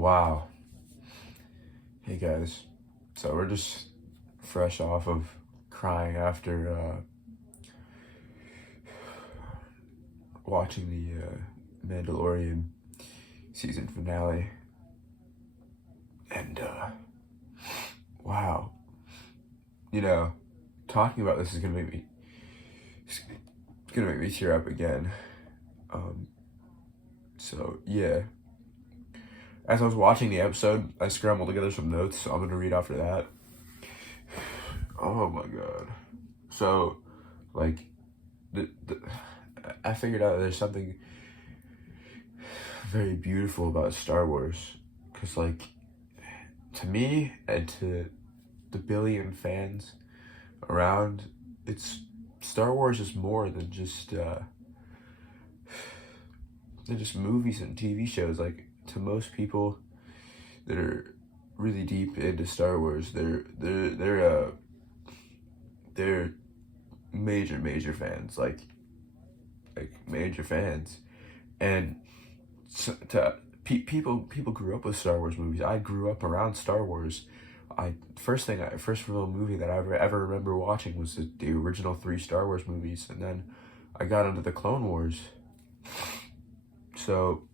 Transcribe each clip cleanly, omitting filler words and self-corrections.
Wow. Hey guys. So we're just fresh off of crying after watching the Mandalorian season finale. And wow. You know, talking about this is gonna make me tear up again. So yeah. As I was watching the episode, I scrambled together some notes, so I'm gonna read after that. Oh my god. So, like, I figured out there's something very beautiful about Star Wars. Because, like, to me and to the billion fans around, Star Wars is more than just movies and TV shows. Like, to most people that are really deep into Star Wars, they're major fans, like major fans. And so, people grew up with Star Wars movies. I grew up around Star Wars. First real movie that I ever remember watching was the original 3 Star Wars movies, and then I got into the Clone Wars. So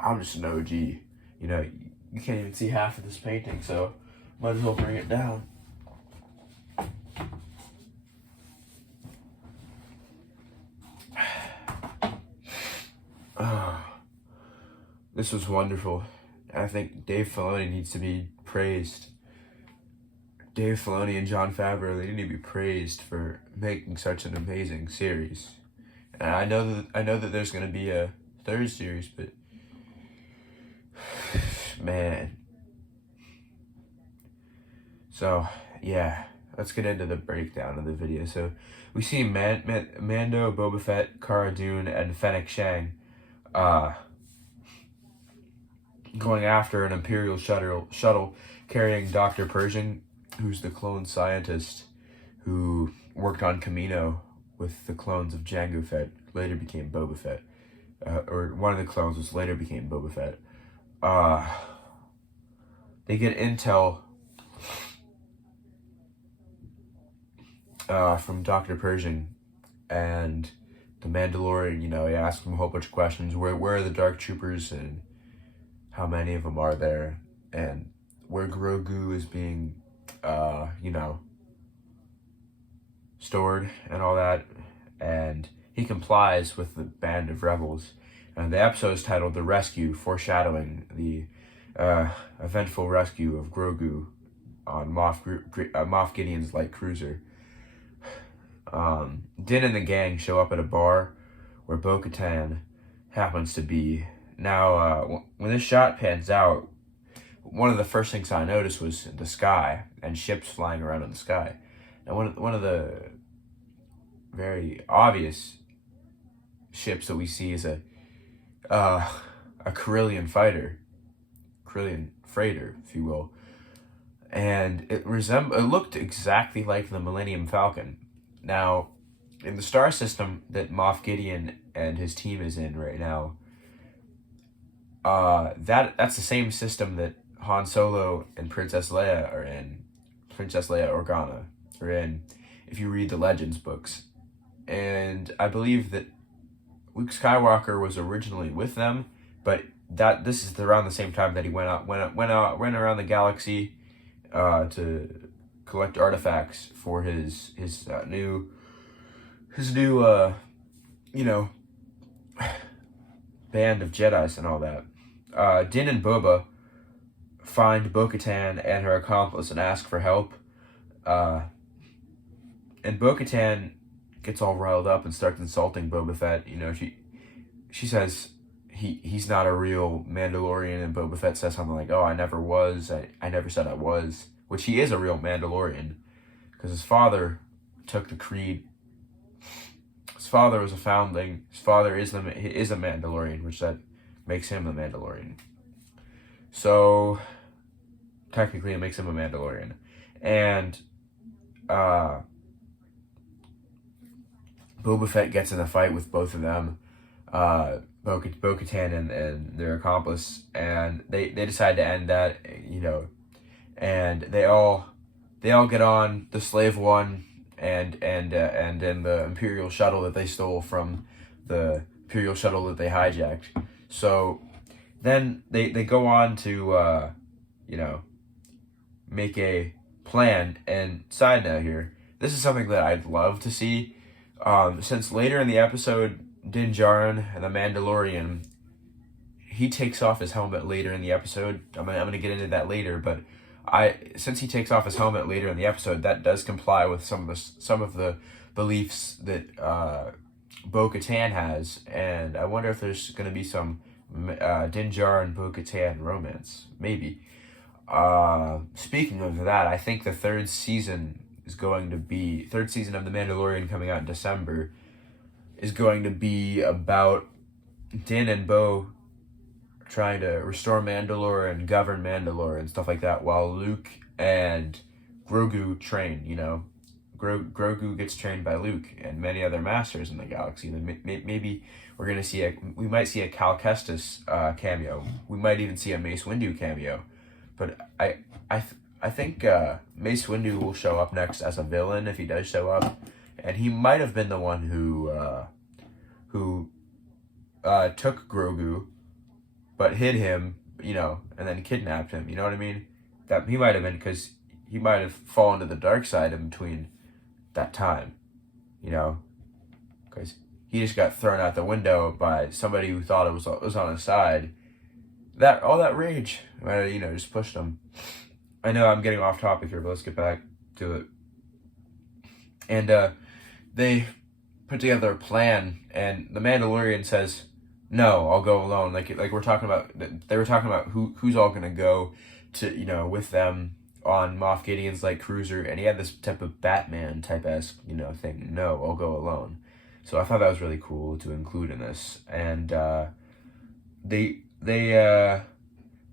I'm just an OG. You know, you can't even see half of this painting, so might as well bring it down. This was wonderful. I think Dave Filoni needs to be praised. Dave Filoni and Jon Favreau, they need to be praised for making such an amazing series. And I know that there's going to be a third series, but man. So, yeah, let's get into the breakdown of the video. So, we see Mando, Boba Fett, Cara Dune, and Fennec Shand going after an Imperial shuttle carrying Dr. Pershing, who's the clone scientist who worked on Kamino with the clones of Jango Fett, later became Boba Fett. Or one of the clones later became Boba Fett. They get intel from Dr. Pershing and the Mandalorian. You know, he asks him a whole bunch of questions. Where are the Dark Troopers, and how many of them are there, and where Grogu is being, stored and all that. And he complies with the band of rebels. And the episode is titled "The Rescue," foreshadowing the eventful rescue of Grogu on Moff Gideon's light cruiser. Din and the gang show up at a bar where Bo-Katan happens to be. Now, when this shot pans out, one of the first things I noticed was the sky and ships flying around in the sky. Now, one of the very obvious ships that we see is a Corellian freighter, if you will, and it looked exactly like the Millennium Falcon. Now, in the star system that Moff Gideon and his team is in right now, that's the same system that Han Solo and Princess Leia are in. Princess Leia Organa are in, if you read the Legends books. And I believe that Luke Skywalker was originally with them, but this is around the same time that he went around the galaxy to collect artifacts for his new band of Jedis and all that. Din and Boba find Bo-Katan and her accomplice and ask for help. And Bo-Katan gets all riled up and starts insulting Boba Fett. You know, she says he's not a real Mandalorian, and Boba Fett says something like, "Oh, I never was. I never said I was," which he is a real Mandalorian because his father took the creed. His father was a foundling. His father is a Mandalorian, which that makes him a Mandalorian. So technically, it makes him a Mandalorian, and Boba Fett gets in a fight with both of them. Bo-Katan and their accomplice, and they decide to end that, and they all get on the Slave One and in the Imperial shuttle that they stole from the Imperial shuttle that they hijacked. So then they go on to make a plan. And side note here, this is something that I'd love to see. Since later in the episode, Din Djarin and the Mandalorian, he takes off his helmet later in the episode. I'm gonna get into that later, but since he takes off his helmet later in the episode, that does comply with some of the beliefs that Bo-Katan has, and I wonder if there's gonna be some Din Djarin Bo-Katan romance, maybe. Speaking of that, I think the third season of The Mandalorian coming out in December is going to be about Din and Bo trying to restore Mandalore and govern Mandalore and stuff like that, while Luke and Grogu train. Grogu gets trained by Luke and many other masters in the galaxy. Maybe we might see a Cal Kestis cameo. We might even see a Mace Windu cameo. But I think Mace Windu will show up next as a villain if he does show up, and he might have been the one who took Grogu, but hid him, and then kidnapped him. You know what I mean? That he might have been, because he might have fallen to the dark side in between that time, because he just got thrown out the window by somebody who thought it was on his side. All that rage, just pushed him. I know I'm getting off topic here, but let's get back to it. And they put together a plan, and the Mandalorian says, "No, I'll go alone." Like we're talking about, they were talking about who's all gonna go to with them on Moff Gideon's light cruiser, and he had this type of Batman type esque thing. No, I'll go alone. So I thought that was really cool to include in this, and they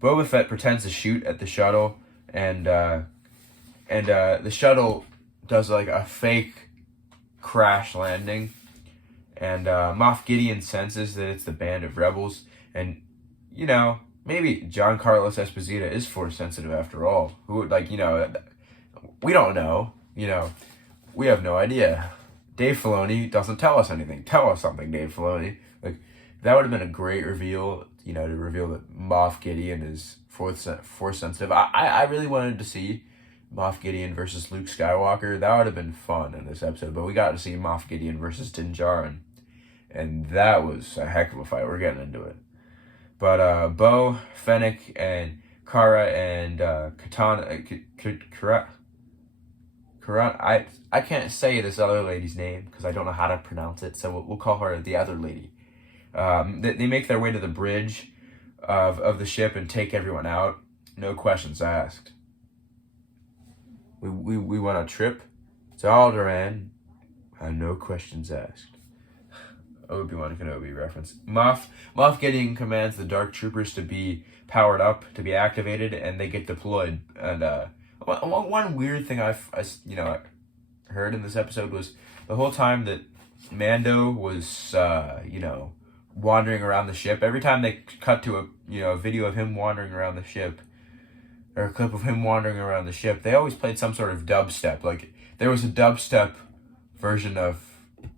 Boba Fett pretends to shoot at the shuttle, and the shuttle does like a fake crash landing, and Moff Gideon senses that it's the band of rebels, and maybe Giancarlo Esposito is force sensitive after all. We don't know. We have no idea. Dave Filoni doesn't tell us anything. Tell us something, Dave Filoni. That would have been a great reveal, to reveal that Moff Gideon is force sensitive. I really wanted to see Moff Gideon versus Luke Skywalker. That would have been fun in this episode, but we got to see Moff Gideon versus Din Djarin, and that was a heck of a fight. We're getting into it. But Bo, Fennec, and Kara, and Katana, I can't say this other lady's name because I don't know how to pronounce it, so we'll call her the other lady. They make their way to the bridge of the ship and take everyone out. No questions asked. We went on a trip to Alderaan and no questions asked. Obi-Wan Kenobi reference. Moff Gideon commands the Dark Troopers to be powered up, to be activated, and they get deployed. And one weird thing I heard in this episode was the whole time that Mando was wandering around the ship. Every time they cut to a video of him wandering around the ship, or a clip of him wandering around the ship, they always played some sort of dubstep. Like there was a dubstep version of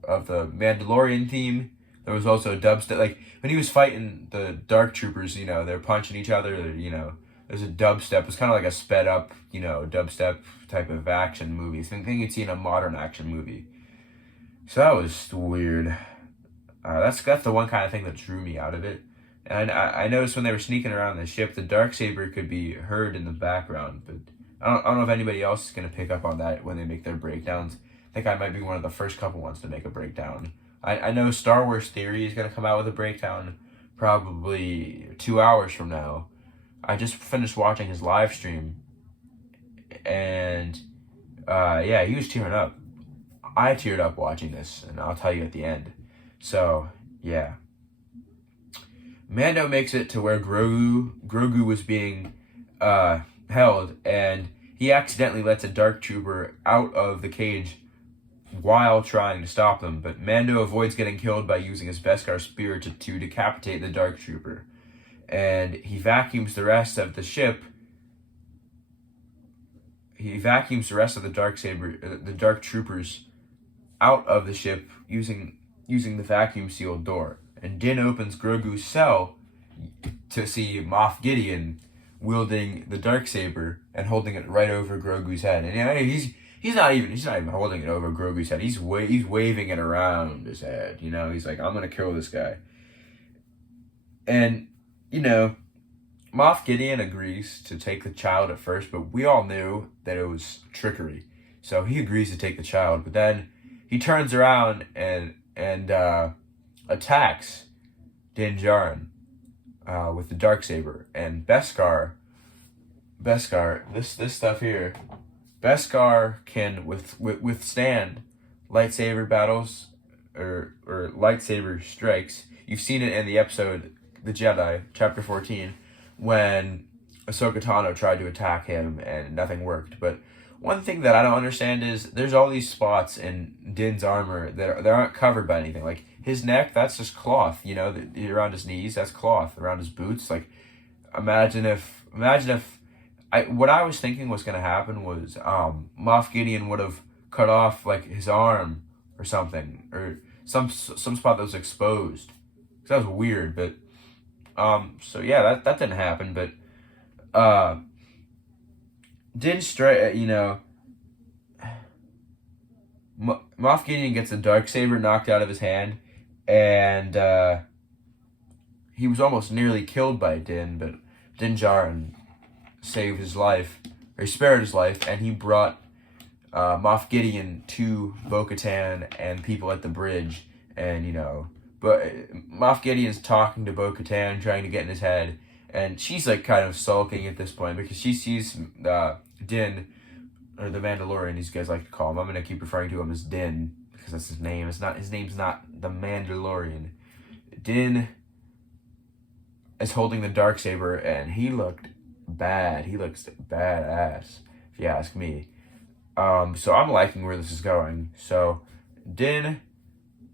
the Mandalorian theme. There was also a dubstep, like when he was fighting the Dark Troopers, they're punching each other, there's a dubstep. It's kind of like a sped up, dubstep type of action movie. Something you'd see in a modern action movie. So that was weird. That's the one kind of thing that drew me out of it. And I noticed when they were sneaking around the ship, the Darksaber could be heard in the background, but I don't know if anybody else is going to pick up on that when they make their breakdowns. I think I might be one of the first couple ones to make a breakdown. I know Star Wars Theory is going to come out with a breakdown probably 2 hours from now. I just finished watching his live stream, and he was tearing up. I teared up watching this, and I'll tell you at the end. So, yeah. Mando makes it to where Grogu was being held, and he accidentally lets a Dark Trooper out of the cage while trying to stop them, but Mando avoids getting killed by using his Beskar spear to decapitate the Dark Trooper. And he vacuums the rest of the ship. He vacuums the rest of the the Dark Troopers out of the ship using the vacuum sealed door. And Din opens Grogu's cell to see Moff Gideon wielding the Darksaber and holding it right over Grogu's head. And he's not even holding it over Grogu's head. He's waving it around his head. He's like, I'm gonna kill this guy. And Moff Gideon agrees to take the child at first, but we all knew that it was trickery. So he agrees to take the child, but then he turns around and attacks Din Djarin with the Darksaber. And Beskar, this stuff here, Beskar can withstand lightsaber battles or lightsaber strikes. You've seen it in the episode The Jedi, Chapter 14, when Ahsoka Tano tried to attack him and nothing worked. But one thing that I don't understand is there's all these spots in Din's armor that aren't covered by anything. Like his neck, that's just cloth. Around his knees, that's cloth. Around his boots, like imagine if what I was thinking was gonna happen was Moff Gideon would have cut off like his arm or something, or some spot that was exposed. That was weird, but so yeah, that didn't happen. But Din straight, Moff Gideon gets a Darksaber knocked out of his hand, and he was almost nearly killed by Din, but Din Djarin saved his life, or he spared his life, and he brought Moff Gideon to Bo-Katan and people at the bridge, and but Moff Gideon's talking to Bo-Katan, trying to get in his head, and she's like kind of sulking at this point because she sees Din, or the Mandalorian, these guys like to call him. I'm gonna keep referring to him as Din because that's his name. His name's not the Mandalorian. Din is holding the Darksaber, and he looked bad. He looks badass, if you ask me. So I'm liking where this is going. So Din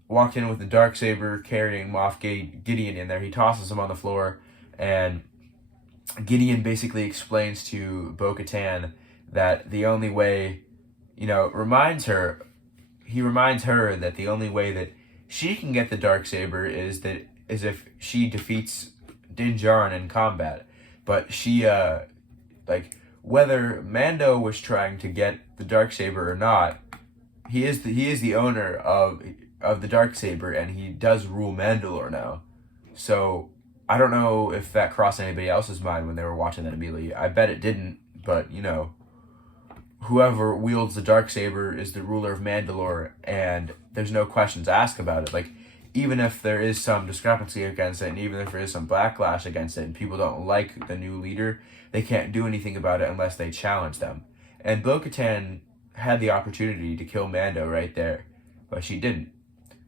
walked in with the Darksaber, carrying Moff Gideon in there. He tosses him on the floor, and Gideon basically explains to Bo-Katan that the only way, reminds her that the only way that she can get the Darksaber is if she defeats Din Djarin in combat. But she, whether Mando was trying to get the Darksaber or not, he is the owner of the Darksaber, and he does rule Mandalore now. So I don't know if that crossed anybody else's mind when they were watching that immediately. I bet it didn't, but whoever wields the Darksaber is the ruler of Mandalore, and there's no questions asked about it. Like, even if there is some discrepancy against it, and even if there is some backlash against it, and people don't like the new leader, they can't do anything about it unless they challenge them. And Bo-Katan had the opportunity to kill Mando right there, but she didn't.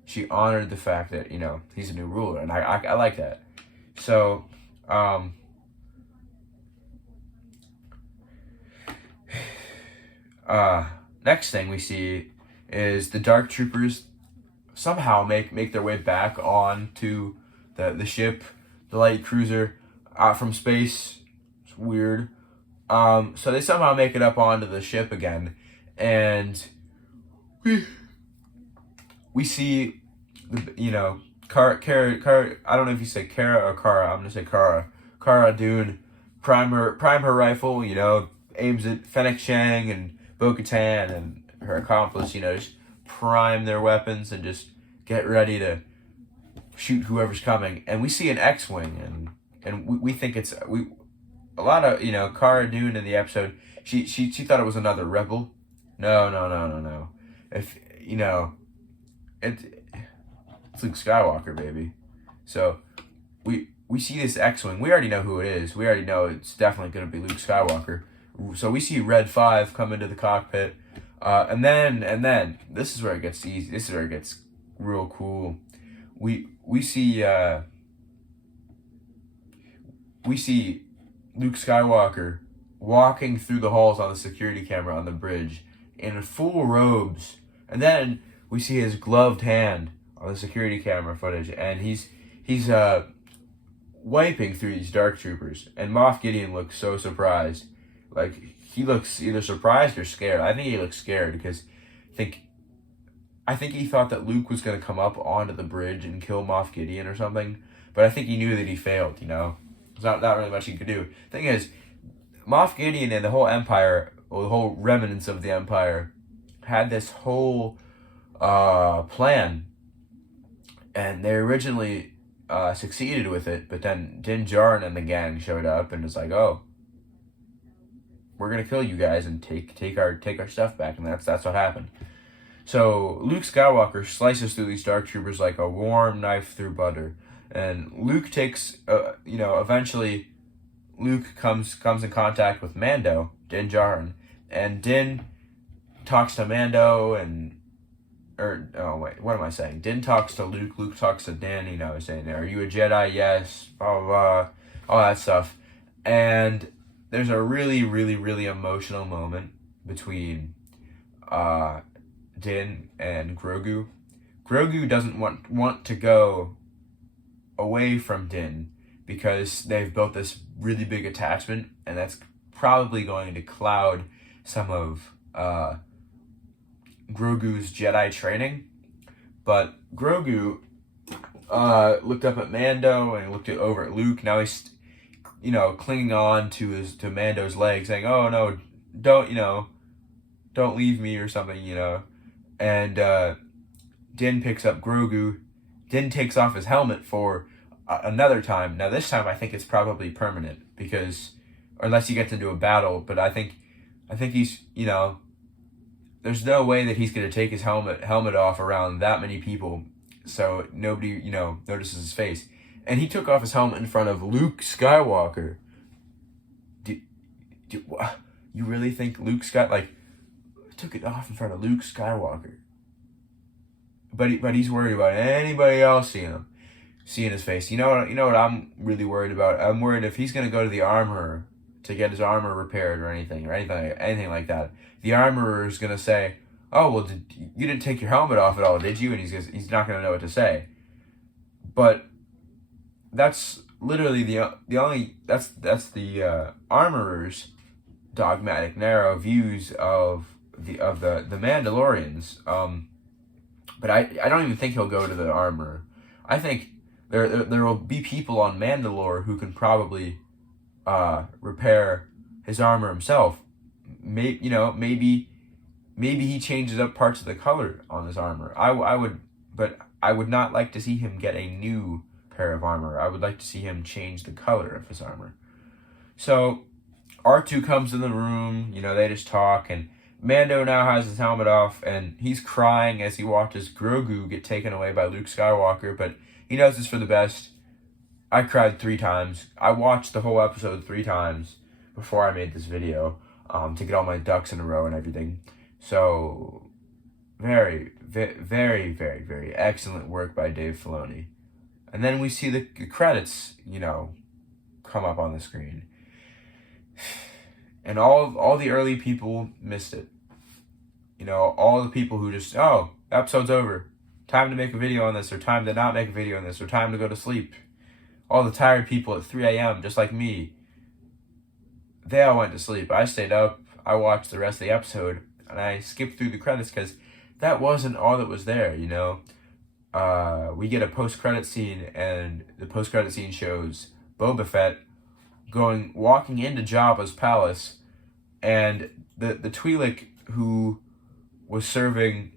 She honored the fact that, he's a new ruler, and I like that. So, next thing we see is the Dark Troopers somehow make their way back onto the ship, the light cruiser, from space. It's weird. So they somehow make it up onto the ship again, and we see Cara, I don't know if you say Cara or Cara. I'm gonna say Cara. Cara Dune prime her rifle. Aims at Fennec Shand and Bo-Katan and her accomplice. Just prime their weapons and just get ready to shoot whoever's coming. And we see an X-wing, and we think it's a lot of Cara Dune in the episode. She thought it was another rebel. No. If it's Luke Skywalker, baby. So we see this X-wing. We already know who it is. We already know it's definitely going to be Luke Skywalker. So we see Red 5 come into the cockpit, and then this is where it gets easy. This is where it gets real cool. We see Luke Skywalker walking through the halls on the security camera on the bridge in full robes And then we see his gloved hand on the security camera footage, and he's wiping through these dark troopers. And Moff Gideon looks so surprised. Like, he looks either surprised or scared. I think he looks scared because I think he thought that Luke was going to come up onto the bridge and kill Moff Gideon or something. But I think he knew that he failed, you know? There's not really much he could do. Thing is, Moff Gideon and the whole Empire, or the whole remnants of the Empire, had this whole plan. And they originally succeeded with it, but then Din Djarin and the gang showed up and was like, oh, we're going to kill you guys and take our stuff back. And that's what happened. So Luke Skywalker slices through these dark troopers like a warm knife through butter. And Luke takes, eventually Luke comes in contact with Mando, Din Djarin. And Din talks to Mando what am I saying? Din talks to Luke, Luke talks to Din, saying, are you a Jedi? Yes, blah, blah, blah, all that stuff. And there's a really, really, really emotional moment between Din and Grogu. Grogu doesn't want to go away from Din because they've built this really big attachment, and that's probably going to cloud some of Grogu's Jedi training. But Grogu looked up at Mando and looked over at Luke. Now he's clinging on to Mando's leg, saying, oh no, don't leave me or something, and Din picks up Grogu. Din takes off his helmet for another time. Now this time I think it's probably permanent, because unless he gets into a battle, but I think he's, there's no way that he's going to take his helmet off around that many people so nobody, notices his face. And he took off his helmet in front of Luke Skywalker. You really think Luke took it off in front of Luke Skywalker? But he's worried about anybody else seeing his face. You know what I'm really worried about? I'm worried if he's gonna go to the armorer to get his armor repaired or anything like that. The armorer is gonna say, "Oh well, you didn't take your helmet off at all, did you?" And he's not gonna know what to say. But that's literally that's the armorer's dogmatic, narrow views of the Mandalorians. But I don't even think he'll go to the armorer. I think there will be people on Mandalore who can probably repair his armor himself. Maybe he changes up parts of the color on his armor. But I would not like to see him get a new pair of armor. I would like to see him change the color of his armor. So R2 comes in the room, they just talk, and Mando now has his helmet off, and he's crying as he watches Grogu get taken away by Luke Skywalker, but he knows it's for the best. I cried 3 times. I watched the whole episode 3 times before I made this video, to get all my ducks in a row and everything. So, very, very, very, very excellent work by Dave Filoni. And then we see the credits, come up on the screen. And all the early people missed it. All the people who just, episode's over. Time to make a video on this, or time to not make a video on this, or time to go to sleep. All the tired people at 3 a.m., just like me, they all went to sleep. I stayed up, I watched the rest of the episode, and I skipped through the credits because that wasn't all that was there, We get a post-credit scene, and the post-credit scene shows Boba Fett walking into Jabba's palace, and the Twi'lek who was serving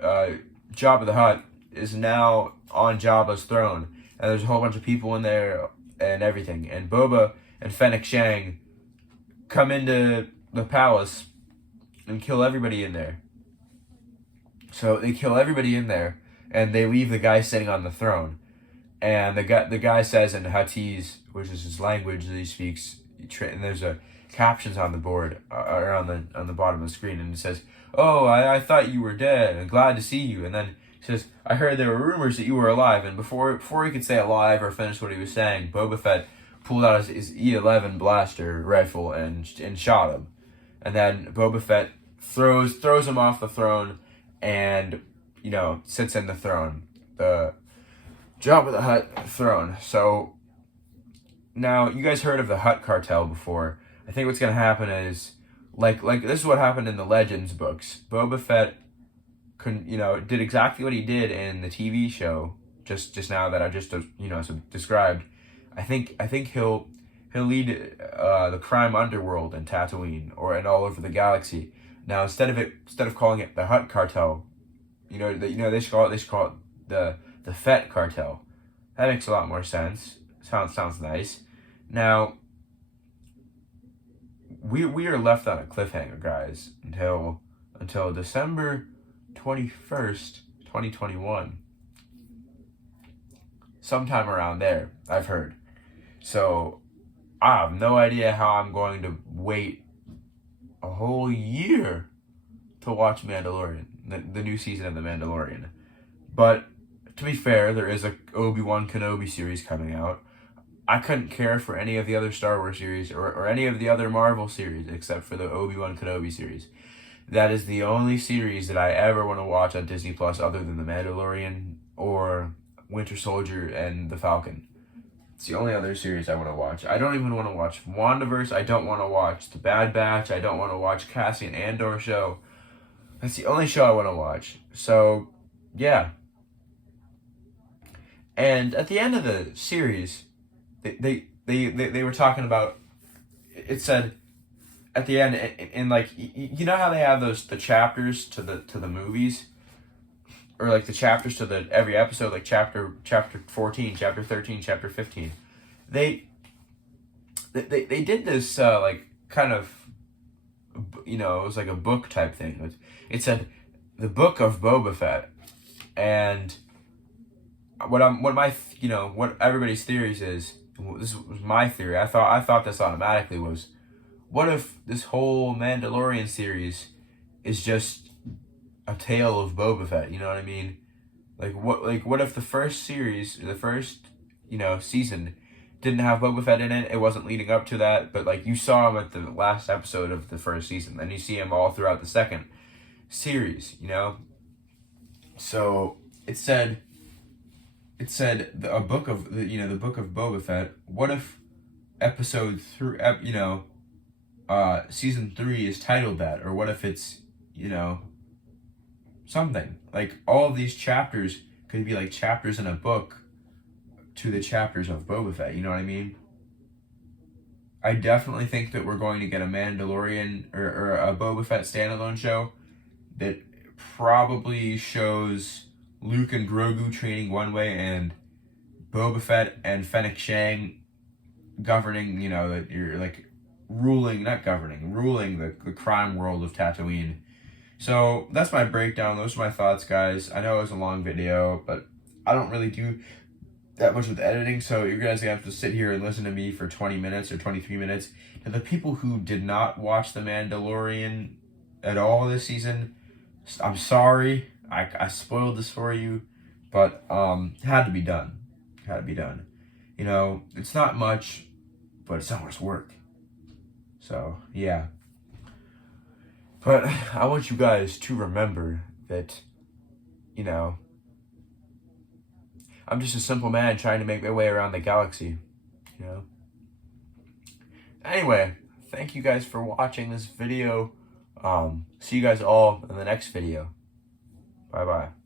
Jabba the Hutt is now on Jabba's throne, and there's a whole bunch of people in there and everything, and Boba and Fennec Shand come into the palace and kill everybody in there. So they kill everybody in there, and they leave the guy sitting on the throne. And the guy says in Huttese, which is his language that he speaks, and there's captions on the board or on the bottom of the screen, and it says, "Oh, I thought you were dead, and glad to see you." And then he says, "I heard there were rumors that you were alive." And before he could say alive or finish what he was saying, Boba Fett pulled out his E11 blaster rifle and shot him. And then Boba Fett throws him off the throne, and sits in the throne, the Jabba the Hutt throne. So now you guys heard of the Hutt cartel before. I think what's gonna happen is like this is what happened in the Legends books. Boba Fett did exactly what he did in the TV show just now that I just described. I think he'll lead the crime underworld in Tatooine and all over the galaxy. Now instead of calling it the Hutt cartel, they should call it the Fett cartel. That makes a lot more sense. Sounds nice. Now we are left on a cliffhanger, guys, until December 21st, 2021. Sometime around there, I've heard. So I have no idea how I'm going to wait a whole year to watch Mandalorian, the new season of The Mandalorian. But to be fair, there is a Obi-Wan Kenobi series coming out. I couldn't care for any of the other Star Wars series or any of the other Marvel series except for the Obi-Wan Kenobi series. That is the only series that I ever want to watch on Disney Plus other than The Mandalorian or Winter Soldier and The Falcon. It's the only other series I want to watch. I don't even want to watch WandaVerse. I don't want to watch The Bad Batch. I don't want to watch Cassian Andor show. That's the only show I want to watch. So, yeah. And at the end of the series, they were talking about, it said at the end, in like, you know how they have the chapters to the movies, or like the chapters to every episode, like chapter 14, chapter 13, chapter 15. They did this like kind of, it was like a book type thing. It said the Book of Boba Fett, and what everybody's theories is. This was my theory. I thought this automatically was, what if this whole Mandalorian series is just a tale of Boba Fett? You know what I mean? What if the first series, the first season, didn't have Boba Fett in it? It wasn't leading up to that, but you saw him at the last episode of the first season, then you see him all throughout the second series. So it said the book of the Book of Boba Fett. What if episode 3, season 3 is titled that, or what if it's something like all of these chapters could be like chapters in a book to the chapters of Boba Fett. You know what I mean? I definitely think that we're going to get a Mandalorian or a Boba Fett standalone show that probably shows Luke and Grogu training one way, and Boba Fett and Fennec Shand governing, ruling the crime world of Tatooine. So that's my breakdown. Those are my thoughts, guys. I know it was a long video, but I don't really do that much with editing, so you guys have to sit here and listen to me for 20 minutes or 23 minutes. To the people who did not watch The Mandalorian at all this season, I'm sorry. I spoiled this for you, but it had to be done. It's not much, but it's not much work. So, yeah. But I want you guys to remember that, I'm just a simple man trying to make my way around the galaxy, Anyway, thank you guys for watching this video. See you guys all in the next video. Bye-bye.